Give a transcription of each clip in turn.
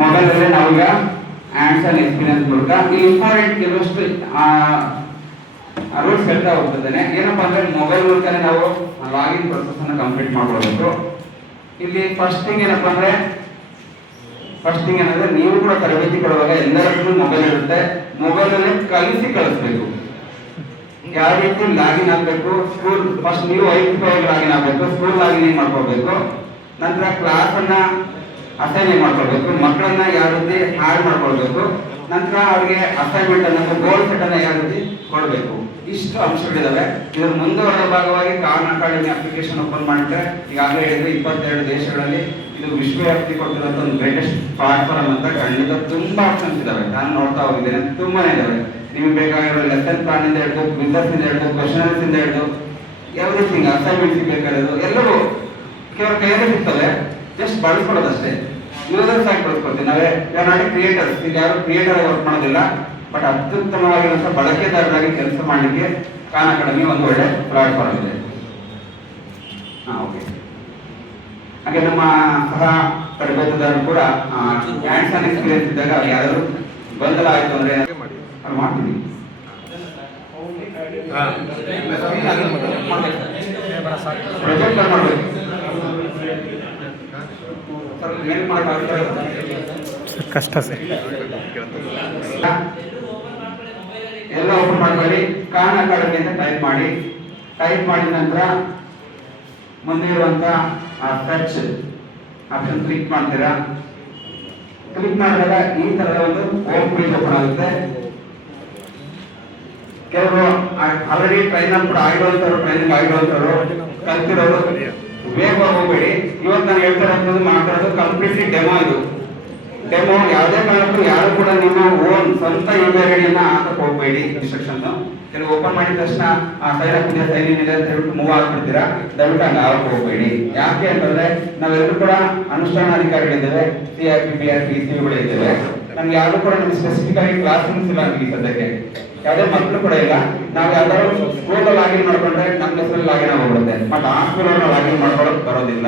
Mobile ಅಲ್ಲಿ ನಾವೀಗ ಆ್ಯಂಡ್ಸ್ and experience ಮೂಲಕ ಈ ಇಂಪಾರ್ಟೆಂಟ್ ಕೆಲವಷ್ಟು ರೂಲ್ಸ್ ಹೇಳ್ತಾ ಹೋಗ್ತಿದ್ದೇನೆ. ಏನಪ್ಪ ಅಂದ್ರೆ ಮೊಬೈಲ್ ಮೂಲಕನೇ ನಾವು ಲಾಗಿನ್ ಪ್ರೊಸೆಸ್ ಅನ್ನು ಕಂಪ್ಲೀಟ್ ಮಾಡ್ಕೊಳ್ಬೇಕು. ಇಲ್ಲಿ ಫಸ್ಟ್ ಥಿಂಗ್ ಏನಪ್ಪ ಅಂದ್ರೆ ಫಸ್ಟ್ ಥಿಂಗ್ ಏನಂದ್ರೆ, ನೀವು ಕೂಡ ತರಬೇತಿ ಕೊಡುವಾಗ ಎಲ್ಲರಲ್ಲೂ ಮೊಬೈಲ್ ಇರುತ್ತೆ. ಮೊಬೈಲ್ ಅಲ್ಲಿ ಕಲಿಸಿ ಕಳಿಸ್ಬೇಕು. ಯಾವ ರೀತಿ ಲಾಗಿನ್ ಆಗಬೇಕು? ಸ್ಕೂಲ್ ಫಸ್ಟ್ ನೀವು ಐದು ಲಾಗಿನ್ ಆಗಬೇಕು. ಸ್ಕೂಲ್ ಲಾಗಿನ್ ಮಾಡ್ಕೋಬೇಕು ನಂತರ ಕ್ಲಾಸ್ ಅನ್ನ ಅಸೈನ್ ಮಾಡ್ಕೊಳ್ಬೇಕು. ಮಕ್ಕಳನ್ನ ಯಾವ ರೀತಿ ಹಾಳು ಮಾಡ್ಕೊಳ್ಬೇಕು. ನಂತರ ಅವ್ರಿಗೆ ಅಸೈನ್ಮೆಂಟ್ ಅನ್ನೋದು ಗೋಲ್ ಸೆಟ್ ಅನ್ನ ಯಾವ ರೀತಿ ಕೊಡಬೇಕು. ಇಷ್ಟು ಅಂಶಗಳಿದಾವೆ. ಇದರ ಮುಂದುವರೆದ ಭಾಗವಾಗಿ ಕಾನ್ ಅಕಾಡೆಮಿ ಅಪ್ಲಿಕೇಶನ್ ಓಪನ್ ಮಾಡಿದ್ರೆ ಈಗಾಗಲೇ ಹೇಳಿದ್ರೆ ಇಪ್ಪತ್ತೆರಡು ದೇಶಗಳಲ್ಲಿ ಇದು ವಿಶ್ವವ್ಯಾಪ್ತಿ ಕೊಟ್ಟಿರುವಂತ ಒಂದು ಗ್ರೇಟೆಸ್ಟ್ ಪ್ಲಾಟ್ಫಾರ್ಮ್ ಅಂತ ಖಂಡಿತ ತುಂಬಾ ಆಪ್ಷನ್ಸ್ ಇದಾವೆ. ನಾನು ನೋಡ್ತಾ ಹೋಗಿದ್ದೇನೆ. ತುಂಬಾನೇ ಇದಾವೆ. ನಿಮ್ಗೆ ಬೇಕಾಗಿರೋ ಲೆಸನ್ ಪ್ಲಾನ್ ಇಂದ ಹಿಡಿದು ಬಿಸ್ನೆಸ್ ಇಂದ ಹಿಡಿದು ಕ್ವಶನರ್ಸ್ ಇಂದ ಹಿಡಿದು ಎವ್ರಿಥಿಂಗ್ ಅಸೈನ್ಮೆಂಟ್ ಬೇಕಾಗಿರೋದು ಎಲ್ಲವೂ. ಕೆಲವರು ಕೈಯಲ್ಲಿ ಸಿಗ್ತವೆ ಜಸ್ಟ್ ಬಳಸ್ಕೊಳ್ಳೋದಷ್ಟೇ. ಯೂಸರ್ಸ್ ಆಗಿ ಬಳಸ್ಕೊಳ್ತೀವಿ ನಾವೇ ನಾಟಿ ಕ್ರಿಯೇಟರ್ಸ್ ಇದು ಯಾರು ಕ್ರಿಯೇಟರ್ ಆಗಿ ವರ್ಕ್ ಮಾಡೋದಿಲ್ಲ ಬಟ್ ಅತ್ಯುತ್ತಮವಾಗಿರುವಂಥ ಬಳಕೆದಾರರಾಗಿ ಕೆಲಸ ಮಾಡಲಿಕ್ಕೆ ಖಾನ್ ಅಕಾಡೆಮಿ ಒಂದು ಒಳ್ಳೆ ಪ್ಲಾಟ್ಫಾರ್ಮ್ ಇದೆ. ಹಾಂ ಓಕೆ ಹಾಗೆ ನಮ್ಮ ಸಹ ತರಬೇತುದಾರರು ಕೂಡ ಹ್ಯಾಂಡ್ಸ್ ಆನ್ ಎಕ್ಸ್ಪೀರಿಯನ್ಸ್ ಇದ್ದಾಗ ಯಾರು ಗೊಂದಲ ಆಯಿತು ಅಂದರೆ ಅವ್ರು ಮಾಡ್ತೀವಿ. ಪ್ರೊಜೆಕ್ಟ್ ಮಾಡಬೇಕು? ಸರ್ ಕಷ್ಟ ಸರ್. ಎಲ್ಲ ಓಪನ್ ಮಾಡಬೇಡಿ ಕಾರಣ ಅಕಾಡೆಮಿ ಅಂತ ಟೈಪ್ ಮಾಡಿ. ಟೈಪ್ ಮಾಡಿದ ನಂತರ ಮುಂದೆ ಇರುವಂತ ಆ ಟಚ್ ಆಪ್ಷನ್ ಕ್ಲಿಕ್ ಮಾಡ್ತೀರಾ? ಕ್ಲಿಕ್ ಮಾಡಿದಾಗ ಈ ತರದ ಒಂದು ಹೋಮ್ ಪೇಜ್ ಓಪನ್ ಆಗುತ್ತೆ. ಕೆಲವರು ಆಲ್ರೆಡಿ ಟ್ರೈನರ್ ಕೂಡ ಆಗಿರುವಂತವ್ರು ಟ್ರೈನಿಂಗ್ ಆಗಿರುವಂತವ್ರು ಕಲ್ತಿರೋರು ಬೇಗ ಹೋಗ್ಬೇಡಿ. ಇವತ್ತು ನಾನು ಹೇಳ್ತಾ ಇರೋದು ಮಾತಾಡೋದು ಕಂಪ್ಲೀಟ್ಲಿ ಡೆಮೋ ಇದು. ಡೆಮೋ ಯಾವುದೇ ಕಾರಣಕ್ಕೂ ಯಾರು ಕೂಡ ನಿಮ್ಮ ಓನ್ ಸ್ವಂತ ಇಮೇಲ್ ಐಡಿಯನ್ನ ಹಾಕಕ್ ಹೋಗ್ಬೇಡಿ ಇನ್ಸ್ಟ್ರಕ್ಷನ್ ಕೆಲವು ಓಪನ್ ಮಾಡಿದ ತಕ್ಷಣ ಆ ಸೈಡ್ ಇದೆ ಸೈನ್ ಏನಿದೆ ಅಂತ ಹೇಳ್ಬಿಟ್ಟು ಮೂವ್ ಆಗ್ಬಿಡ್ತೀರಾ ದಯವಿಟ್ಟು ಹಂಗೆ ಆಗಕ್ಕೆ ಹೋಗ್ಬೇಡಿ. ಯಾಕೆ ಅಂತಂದ್ರೆ ನಾವೆಲ್ಲರೂ ಕೂಡ ಅನುಷ್ಠಾನಾಧಿಕಾರಿಗಳಿದ್ದೇವೆ C R P B R P C ಇದ್ದೇವೆ. ನಮ್ಗೆ ಯಾರು ಕೂಡ ನಮ್ಗೆ ಸ್ಪೆಸಿಫಿಕ್ ಆಗಿ ಕ್ಲಾಸ್ ರೂಮ್ಸ್ ಇಲ್ಲ ಈ ಸದ್ಯಕ್ಕೆ. ಯಾವುದೇ ಮಕ್ಕಳು ಕೂಡ ಇಲ್ಲ. ನಾವು ಯಾವ್ದಾದ್ರು ಸ್ಕೂಲ್ ಲಾಗಿನ್ ಮಾಡ್ಕೊಂಡ್ರೆ ನಮ್ಮ ಹೆಸರಲ್ಲಿ ಲಾಗಿನ್ ಆಗ್ಬಿಡುತ್ತೆ ಬಟ್ ಆ ಸ್ಕೂಲ್ ಲಾಗಿನ್ ಮಾಡ್ಕೊಳಕ್ ಬರೋದಿಲ್ಲ.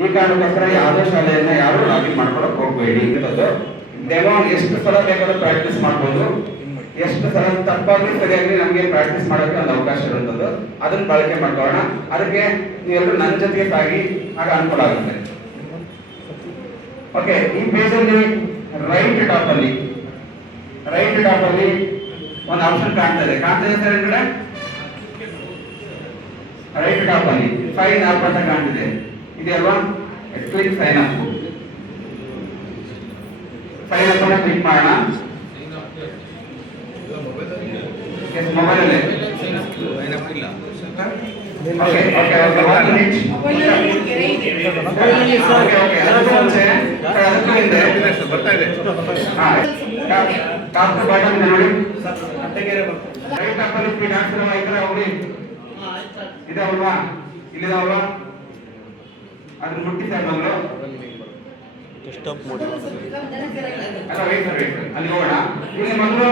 ಈ ಕಾರಣಕ್ಕೋಸ್ಕರ ಯಾವುದೇ ಶಾಲೆಯನ್ನ ಯಾರು ಲಾಗಿನ್ ಮಾಡ್ಕೊಳಕ್ ಹೋಗ್ಬೇಡಿ. ಇರೋದು ಡೆಮೋ ಎಷ್ಟು ಸಲ ಬೇಕಾದ್ರೂ ಪ್ರಾಕ್ಟೀಸ್ ಮಾಡ್ಬೋದು. ಎಷ್ಟು ಸಲ ತಪ್ಪಾಗಿ ಸರಿಯಾಗಿ ನಮಗೆ ಪ್ರಾಕ್ಟೀಸ್ ಮಾಡೋಕೆ ಒಂದು ಅವಕಾಶ ಇರುತ್ತದೆ. ಅದನ್ನ ಬಳಕೆ ಮಾಡ್ಕೊಳ್ಳೋಣ. ಅದಕ್ಕೆ ನೀವೆಲ್ಲರೂ ನನ್ನ ಜೊತೆಗೆ ಸಾಗಿ ಆಗ ಅನುಕೂಲ ಆಗುತ್ತೆ. ಓಕೆ ಈ ಪೇಜ್ ಅಲ್ಲಿ ರೈಟ್ ಟಾಪ್ ಅಲ್ಲಿ. ರೈಟ್ ಟಾಪ್ ಅಲ್ಲಿ ಒಂದು ಆಪ್ಷನ್ ಕಾಣ್ತಾ ಇದೆ ಕಾಣ್ತಾ ಇದೆ ಸರ್ ಕಡೆ ರೈಟ್ ಟಾಪ್ ಅಲ್ಲಿ. ಸೈನ್ ಅಪ್ ಅಂತ ಕಾಣ್ತಿದೆ. ಇದೆಯಲ್ವಾ click sign up. Sign up ಅನ್ನ ಕ್ಲಿಕ್ ಮಾಡೋಣ. ಮೊಬೈಲ್ ಅಲ್ಲಿ. Okay okay okay one minute okay okay ಅದಕ್ಕೂ ಮುಂಚೆ ಅದಕ್ಕೂ ಹಿಂದೆ. ಬರ್ತಾ ಇದೆ. ಹಾ. ಇದ್ರೆ ಅವ್ರಿ ಇದೆ ಅಲ್ವಾ ಇಲ್ಲಿದಾವಲ್ವಾ ಅದನ್ನ ಮುಟ್ಟಿ ಸರ್ ಮೊದಲು ಅಲ್ಲ ಹೋಗೋಣ ಇಲ್ಲಿ ಮೊದಲು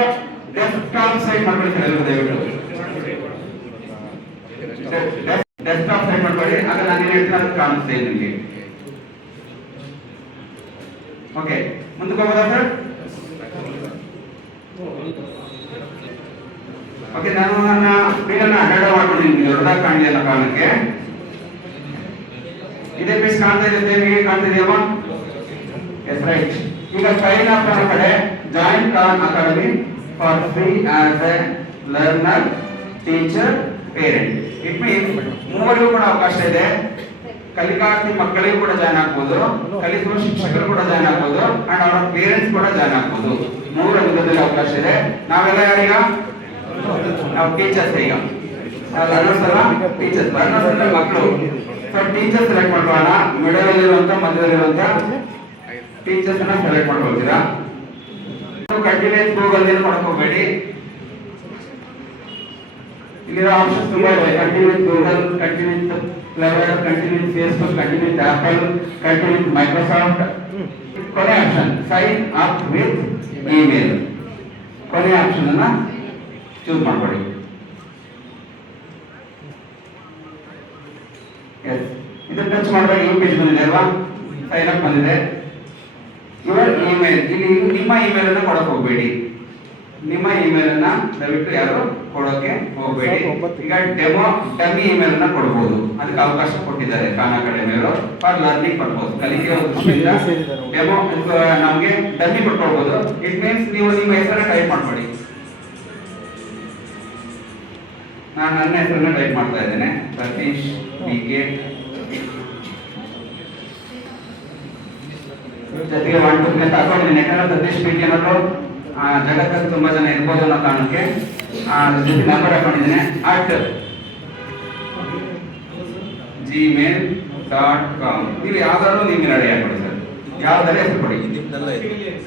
ಸೈಡ್ ಸರ್ ಎಲ್ಲರೂ ದಯವಿಟ್ಟು ಡೆಸ್ಕ್ಟಾಪ್ ಸೈಡ್ ಮಾಡ್ಕೊಳ್ಳಿ ಆಗ ನಾನು ಏನು ಹೇಳ್ತೀನಿ ಅದು ಕಾಣಿಸ್ತೇ ನಿಮಗೆ ಓಕೆ ಮುಂದಕ್ಕೆ ಹೋಗೋದಾ ಸರ್? ಓಕೆ, ನಾನು ನನ್ನ ಸ್ಕ್ರೀನನ್ನ ಅಡ್ಡ ಮಾಡ್ಕೊಂಡಿದ್ದೀನಿ ದೊಡ್ಡದಾಗಿ ಕಾಣಲಿ ಅನ್ನೋ ಕಾರಣಕ್ಕೆ. ಇದೇ ಪೀಸ್ ಕಾಣ್ತಾ ಇದೆ ನಿಮಗೆ ಕಾಣ್ತಿದೆಯಮ್ಮ ಎಸ್ ರೈಟ್ ಈಗ ಸೈನ್ ಅಪ್ ನನ್ನ ಕಡೆ join Khan academy for free as a learner, teacher, parent. It means ಮೂವರಿಗೂ ಕೂಡ ಅವಕಾಶ ಇದೆ. ಕಲಿಕಾರ್ಥಿ ಮಕ್ಕಳಿಗೂ ಕೂಡ ಜಾಯ್ನ್ ಆಗ್ಬೋದು. ಕಲಿಸುವ ಶಿಕ್ಷಕರು ಕೂಡ ಜಾಯ್ನ್ ಆಗ್ಬೋದು. ಅಂಡ್ ಅವರ ಪೇರೆಂಟ್ಸ್ ಕೂಡ ಜಾಯ್ನ್ ಆಗ್ಬೋದು. ಮೂರು ವಿಧದಲ್ಲಿ ಅವಕಾಶ ಇದೆ. ನಾವೆಲ್ಲ ಯಾರೀಗ? ನಾವು ಟೀಚರ್ಸ್ ಈಗ ಲರ್ನರ್ಸ್ ಅಲ್ಲ ಟೀಚರ್ಸ್ ಲರ್ನರ್ಸ್ ಅಂದ್ರೆ ಮಕ್ಕಳು ಸೊ ಟೀಚರ್ಸ್ ಸೆಲೆಕ್ಟ್ ಮಾಡ್ಕೊಳ್ಳೋಣ. ಮಿಡಲ್ ಅಲ್ಲಿರುವಂತ ಮಧ್ಯದಲ್ಲಿರುವಂತ ಟೀಚರ್ಸ್ ಅನ್ನ ಸೆಲೆಕ್ಟ್ ಮಾಡ್ಕೊಳ್ತೀರಾ ಕಂಟಿನ್ಯೂಸ್ ಗೂಗಲ್ ಏನು ಮಾಡ್ಕೋಬೇಡಿ ಇಲ್ಲಿರೋ ಆಪ್ಷನ್ಸ್ ತುಂಬಾ ಇದೆ continues Google continues Clever continues Facebook continues Apple continues Microsoft ಕೊನೆ option sign up with email ಕೊನೆ ಆಪ್ಷನ್ ಅನ್ನ ಚೂಸ್ ಮಾಡ್ಕೊಳ್ಳಿ. ಎಸ್ ಇದು ಟಚ್ ಮಾಡಿದಾಗ ಈ ಪೇಜ್ ಬಂದಿದೆ ಅಲ್ವಾ? ಸೈನ್ ಅಪ್ ಬಂದಿದೆ. ಯುವರ್ ಇಮೇಲ್ ಇಲ್ಲಿ ನಿಮ್ಮ ಇಮೇಲ್ ಅನ್ನ ಕೊಡಕ್ ಹೋಗ್ಬೇಡಿ. ನಿಮ್ಮ ಇಮೇಲ್ ಅನ್ನ ದಯವಿಟ್ಟು ಯಾರು ಕೊಡೋಕೆ ಹೋಗ್ಬೇಡಿ. ಈಗ ಡೆಮೋ ಡಮ್ಮಿ ಇಮೇಲ್ ಅನ್ನ ಕೊಡಬಹುದು ಅದಕ್ಕೆ ಅವಕಾಶ ಕೊಟ್ಟಿದ್ದಾರೆ ಖಾನ್ ಅಕಾಡೆಮಿ ಅವರು ಫಾರ್ ಲರ್ನಿಂಗ್ ಪರ್ಪಸ್ ಕಲಿಕೆಯ ದೃಷ್ಟಿಯಿಂದ ಡೆಮೋ ನಮಗೆ ಡಮ್ಮಿ ಕೊಟ್ಕೊಳ್ಬಹುದು ಇಟ್ ಮೀನ್ಸ್ ನೀವು ನಿಮ್ಮ ಹೆಸರನ್ನ ಟೈಪ್ ಮಾಡ್ಬೇಡಿ ನಾನು ನನ್ನ ಹೆಸರನ್ನ ಟೈಪ್ ಮಾಡ್ತಾ ಇದ್ದೇನೆ. ಸತೀಶ್ ಬಿ ಕೆ ಜೊತೆಗೆ ಒನ್ ಟು ಹಾಕೊಂಡಿದ್ದೀನಿ ಯಾಕಂದ್ರೆ ಸತೀಶ್ ಬಿ ಕೆ ಅನ್ನೋದು ಆ, ಜಗತ್ತಲ್ಲಿ ತುಂಬಾ ಜನ ಇರ್ಬೋದು ಅನ್ನೋ ಕಾರಣಕ್ಕೆ ಆ, ನಂಬರ್ ಹಾಕೊಂಡಿದ್ದೀನಿ ಅಟ್ ಜಿಮೇಲ್ ಡಾಟ್ ಕಾಮ್ ನೀವು ಯಾವ್ದಾದ್ರು ನೀವು ರೆಡಿ ಹಾಕೊಳ್ಳಿ ಸರ್ ಯಾವ್ದಾರು ಹೆಸರು ಕೊಡಿ.